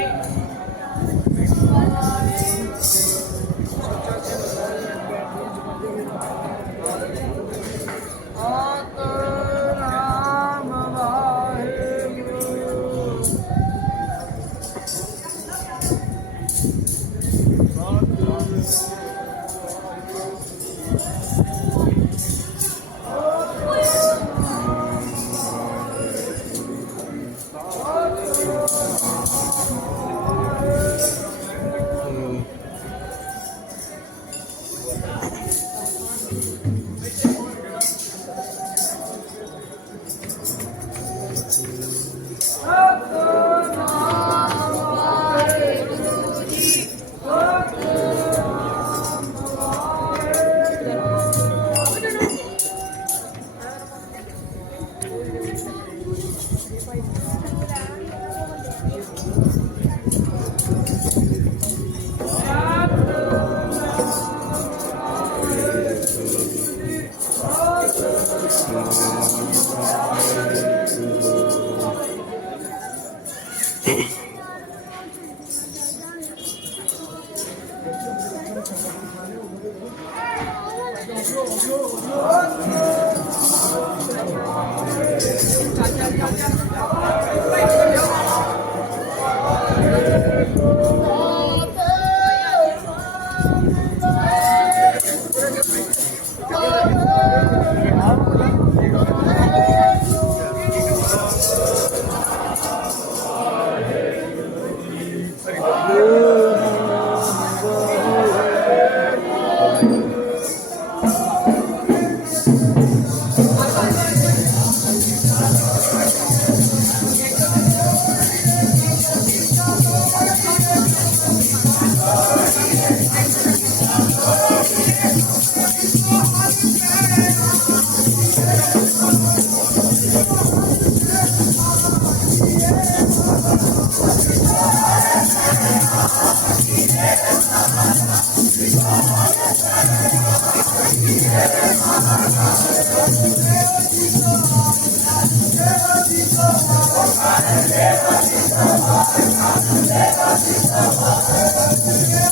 ആവട്ടെ Thank you. never you.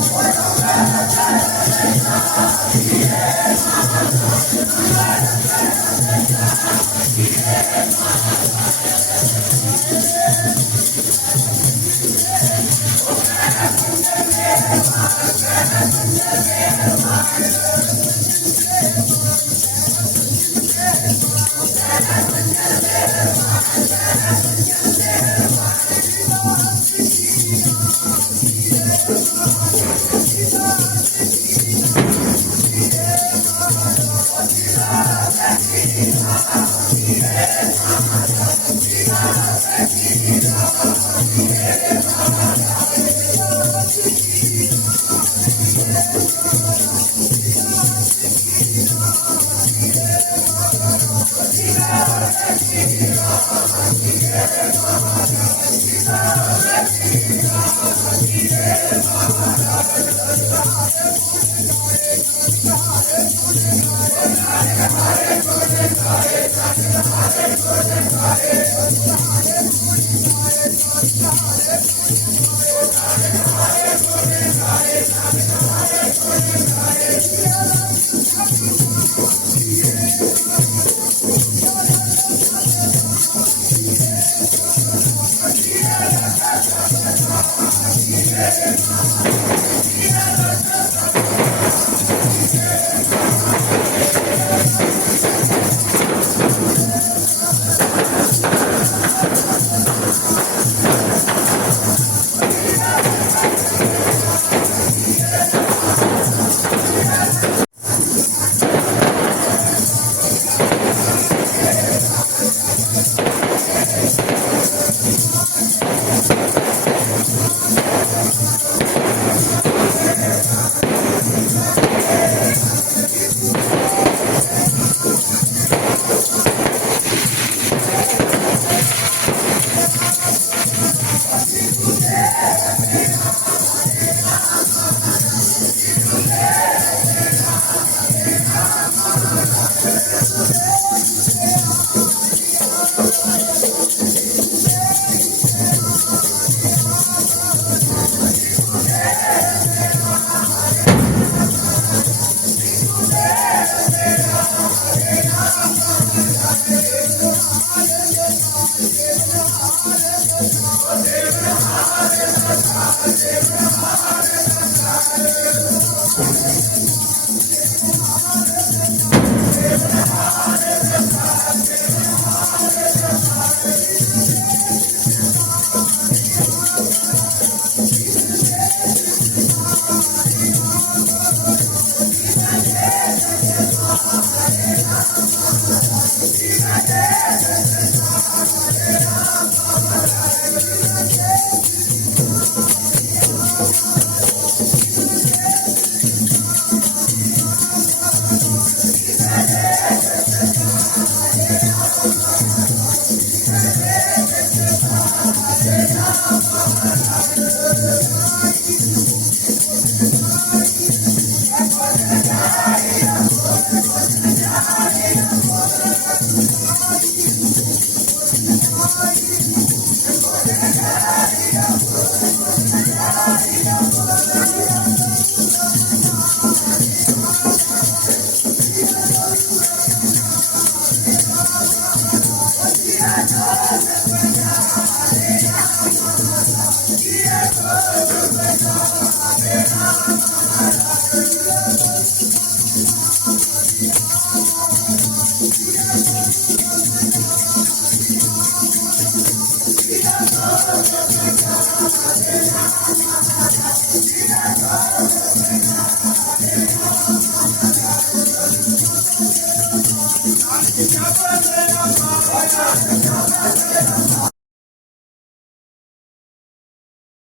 Thank you. I'll Hallelujah.